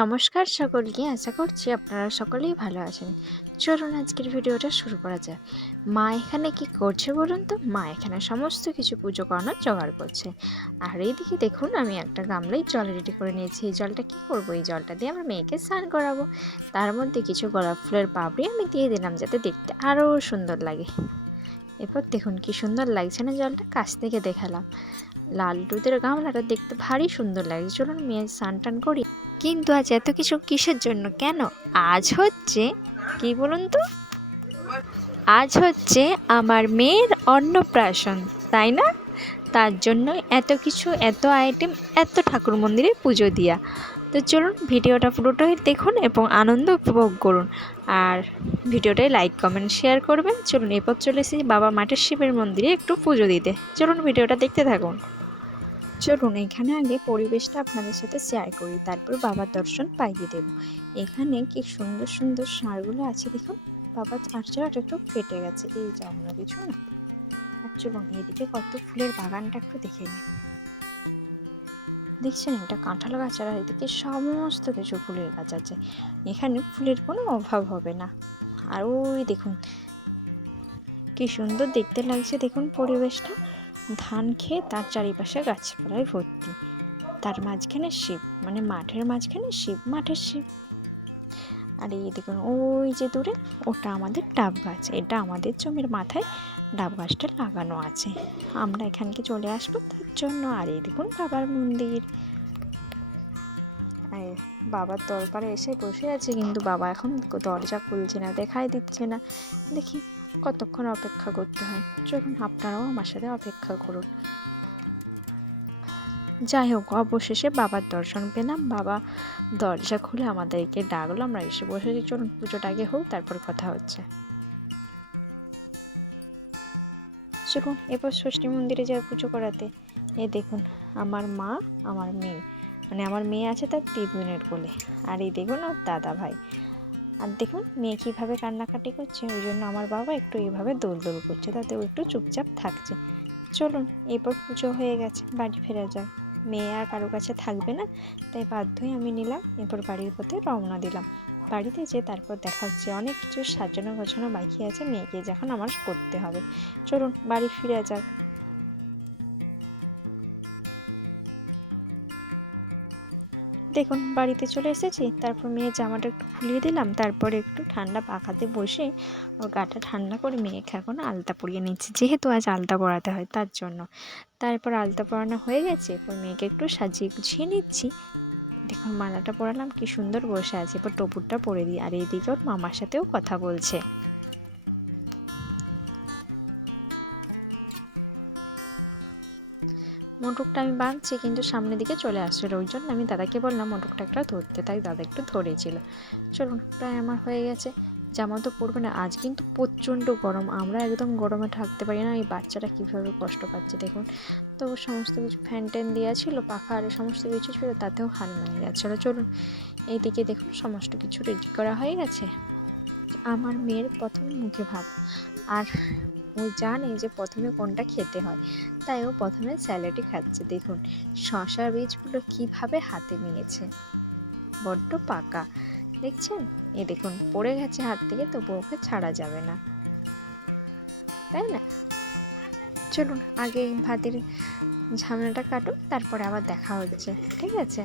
নমস্কার সকলকে, আশা করছি আপনারা সকলেই ভালো আছেন। চলুন আজকের ভিডিওটা শুরু করা যায়। মা এখানে কি করছে বলুন তো? মা এখানে সমস্ত কিছু পুজো করানোর জোগাড় করছে। আর এইদিকে দেখুন, আমি একটা গামলায় জল রেডি করে নিয়েছি। এই জলটা কি করব? এই জলটা দিয়ে আমার মেয়েকে স্নান করাবো। তার মধ্যে কিছু গোলাপ ফুলের পাপড়ি আমি দিয়ে দিলাম, যাতে দেখতে আরও সুন্দর লাগে। এরপর দেখুন কি সুন্দর লাগছে না জলটা? কাছ থেকে দেখালাম। লাল দুধের গামলাটা দেখতে ভারী সুন্দর লাগছে। চলুন মেয়ের স্নান টান করি। কিন্তু আজ এত কিছু কিসের জন্য? কেন? আজ হচ্ছে কি বলুন তো? আজ হচ্ছে আমার মেয়ের অন্নপ্রাশন, তাই না? তার জন্য এত কিছু, এত আইটেম, এত ঠাকুর মন্দিরে পুজো দিয়া। তো চলুন ভিডিওটা পুরোটাই দেখুন এবং আনন্দ উপভোগ করুন। আর ভিডিওটাই লাইক কমেন্ট শেয়ার করবেন। চলুন এরপর চলে এসেছি বাবা মাঠের শিবের মন্দিরে একটু পুজো দিতে। চলুন ভিডিওটা দেখতে থাকুন। চলুন এখানে আগে পরিবেশটা আপনাদের সাথে শেয়ার করি, তারপর বাবার দর্শন পাইয়ে দেব। এখানে কি সুন্দর সুন্দর ষাঁড়গুলো আছে দেখুন। বাবার ঝাড়চাটা একটু কেটে গেছে, এই যে আপনার দেখুন। চলুন এদিকে কত ফুলের বাগানটা একটু দেখে নিন। দেখছেন একটা কাঁঠাল গাছ, আর এদিকে সমস্ত কিছু ফুলের গাছ আছে। এখানে ফুলের কোনো অভাব হবে না। আর ওই দেখুন কি সুন্দর দেখতে লাগছে, দেখুন পরিবেশটা। ধান খেয়ে তার চারিপাশে গাছপালায় ভর্তি। তার মাঝখানে শিব, মানে মাঠের মাঝখানে শিব, মাঠের শিব। আর এই দেখুন ওই যে দূরে, ওটা আমাদের ডাব গাছ। এটা আমাদের জমির মাথায় ডাব গাছটা লাগানো আছে। আমরা এখানকে চলে আসবো তার জন্য। আর এই দেখুন বাবার মন্দির। বাবার দরবারে এসে বসে আছে, কিন্তু বাবা এখন দরজা খুলছে না, দেখাই দিচ্ছে না। দেখি কতক্ষণ অপেক্ষা করতে হয়। চলুন আপনারাও আমার সাথে অপেক্ষা করুন। যাই হোক, অবশেষে বাবার দর্শন পেলাম। বাবা দরজা খুলে আমাদেরকে ডাকলো, আমরা এসে বসেছি। চলুন পুজোটা আগে হোক, তারপর কথা হচ্ছে। চলুন এরপর ষষ্ঠী মন্দিরে যাই পুজো করাতে। এই দেখুন আমার মা, আমার মেয়ে, মানে আমার মেয়ে আছে তার 3 বোনের কোলে। আর এই দেখুন ওর দাদা ভাই। আর দেখুন মেয়ে কীভাবে কান্নাকাটি করছে। ওই জন্য আমার বাবা একটু এইভাবে দৌড় করছে, তাতে ও একটু চুপচাপ থাকছে। চলুন এরপর পুজো হয়ে গেছে, বাড়ি ফেরা যাক। মেয়ে আর কারো কাছে থাকবে না, তাই বাধ্যই আমি নিলাম। এরপর বাড়ির পথে রওনা দিলাম। বাড়িতে যেয়ে তারপর দেখা হচ্ছে। অনেক কিছু সাজানো গোছানো বাকি আছে, মেয়েকে যখন আমার করতে হবে। চলুন বাড়ি ফিরে যাক। দেখুন বাড়িতে চলে এসেছি। তারপর মেয়ের জামাটা একটু খুলিয়ে দিলাম, তারপরে একটু ঠান্ডা পাখাতে বসে ওর গাটা ঠান্ডা করে মেয়েকে এখন আলতা পরিয়ে নিচ্ছি, যেহেতু আজ আলতা পরাতে হয় তার জন্য। তারপর আলতা পরানো হয়ে গেছে, এরপর মেয়েকে একটু সাজিয়ে গুছিয়ে নিচ্ছি। দেখুন মালাটা পরালাম, কি সুন্দর বসে আছে। এবার টপুরটা পরে দিই। আর এইদিকে ওর মামার সাথেও কথা বলছে। মোটকটা আমি বাঁধছি, কিন্তু সামনের দিকে চলে আসছিল। ওই জন্য আমি দাদাকে বললাম মোটকটা একটা ধরতে, তাই দাদা একটু ধরেছিল। চলুন প্রায় আমার হয়ে গেছে। জামা তো পরবে না, আজ কিন্তু প্রচণ্ড গরম। আমরা একদম গরমে থাকতে পারি না। এই বাচ্চাটা কীভাবে কষ্ট পাচ্ছে দেখুন। তো সমস্ত কিছু ফ্যান ট্যান দেওয়া ছিল, পাখা আর সমস্ত কিছু ছিল, তাতেও হাল মারিয়ে যাচ্ছিলো। চলুন এইদিকে দেখুন সমস্ত কিছু রেডি করা হয়ে গেছে। আমার মেয়ের প্রথমে মুখে ভাত। আর ও জানে যে প্রথমে কোনটা খেতে হয়, তাই ও প্রথমে স্যালাডই খাচ্ছে। দেখুন শশা বীজগুলো কিভাবে হাতে নিয়েছে, বড্ড পাকা দেখছেন। এ দেখুন পড়ে গেছে হাত থেকে, তবু ওকে ছাড়া যাবে না, তাই না? চলুন আগে ভাতের ঝামেলাটা কাটুক, তারপরে আবার দেখা হয়েছে, ঠিক আছে?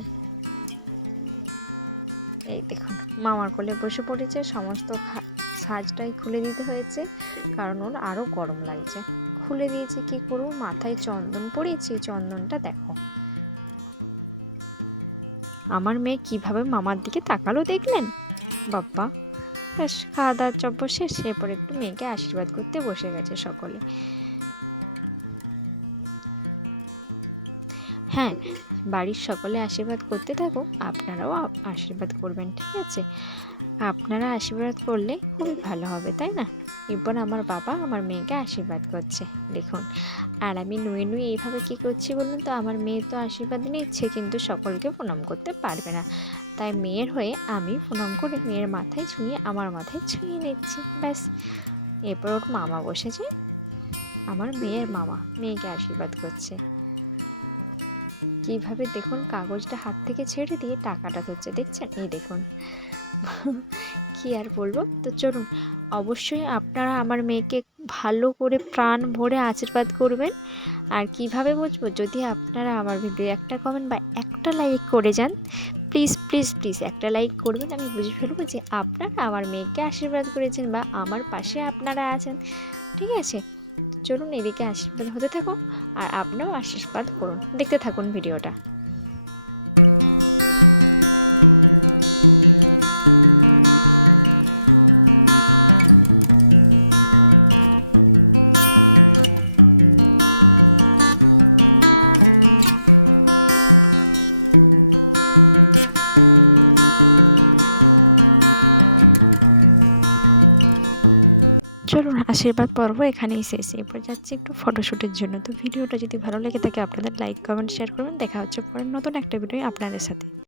এই দেখুন মামার কোলে বসে পড়েছে। সমস্ত সাজটাই খুলে দিতে হয়েছে, কারণ ওর আরো গরম লাগছে। খুলে দিয়েছে, কি করবো, মাথায় চন্দন পরিয়েছি। চন্দনটা দেখো আমার মেয়ে কিভাবে মামার দিকে তাকালো, দেখলেন? বাবা ব্যাস খাওয়া দাওয়ার চব্য শেষ। এরপর একটু মেয়েকে আশীর্বাদ করতে বসে গেছে সকলে। হ্যাঁ, বাড়ির সকলে আশীর্বাদ করতে থাকো, আপনারাও আশীর্বাদ করবেন, ঠিক আছে? আপনারা আশীর্বাদ করলে খুবই ভালো হবে, তাই না? এরপর আমার বাবা আমার মেয়েকে আশীর্বাদ করছে দেখুন। আর আমি নুয়ে নুয়ে এইভাবে কি করছি বলুন তো? আমার মেয়ে তো আশীর্বাদ নিচ্ছে, কিন্তু সকলকে প্রণাম করতে পারবে না, তাই মেয়ের হয়ে আমি প্রণাম করে মেয়ের মাথায় ছুঁয়ে আমার মাথায় ছুঁয়ে নিচ্ছি, ব্যাস। এরপর ওর মামা বসেছে, আমার মেয়ের মামা মেয়েকে আশীর্বাদ করছে। কি কিভাবে দেখুন কাগজটা হাত থেকে ছেড়ে দিয়ে টাকাটা তুলছে, দেখছেন? এই দেখুন। কি আর বলবো। তো চলুন, অবশ্যই আপনারা আমার মেয়েকে ভালো করে প্রাণ ভরে আশীর্বাদ করবেন। আর কিভাবে বুঝবো? যদি আপনারা আমার ভিডিও একটা কমেন্ট বা একটা লাইক করে যান, প্লিজ প্লিজ প্লিজ একটা লাইক করবেন, আমি বুঝে ফেলবো যে আপনারা আমার মেয়েকে আশীর্বাদ করেছেন বা আমার পাশে আপনারা আছেন। ঠিক আছে? চলুন এদিকে আশীর্বাদ হতে থাকুন আর আপনিও আশীর্বাদ করুন, দেখতে থাকুন ভিডিওটা। চলুন আশীর্বাদ পর্ব এখানেই শেষ। এরপর যাচ্ছি একটু ফটোশ্যুটের জন্য। তো ভিডিওটা যদি ভালো লেগে থাকে আপনাদের লাইক কমেন্ট শেয়ার করবেন। দেখা হচ্ছে পরে নতুন একটা ভিডিও আপনাদের সাথে।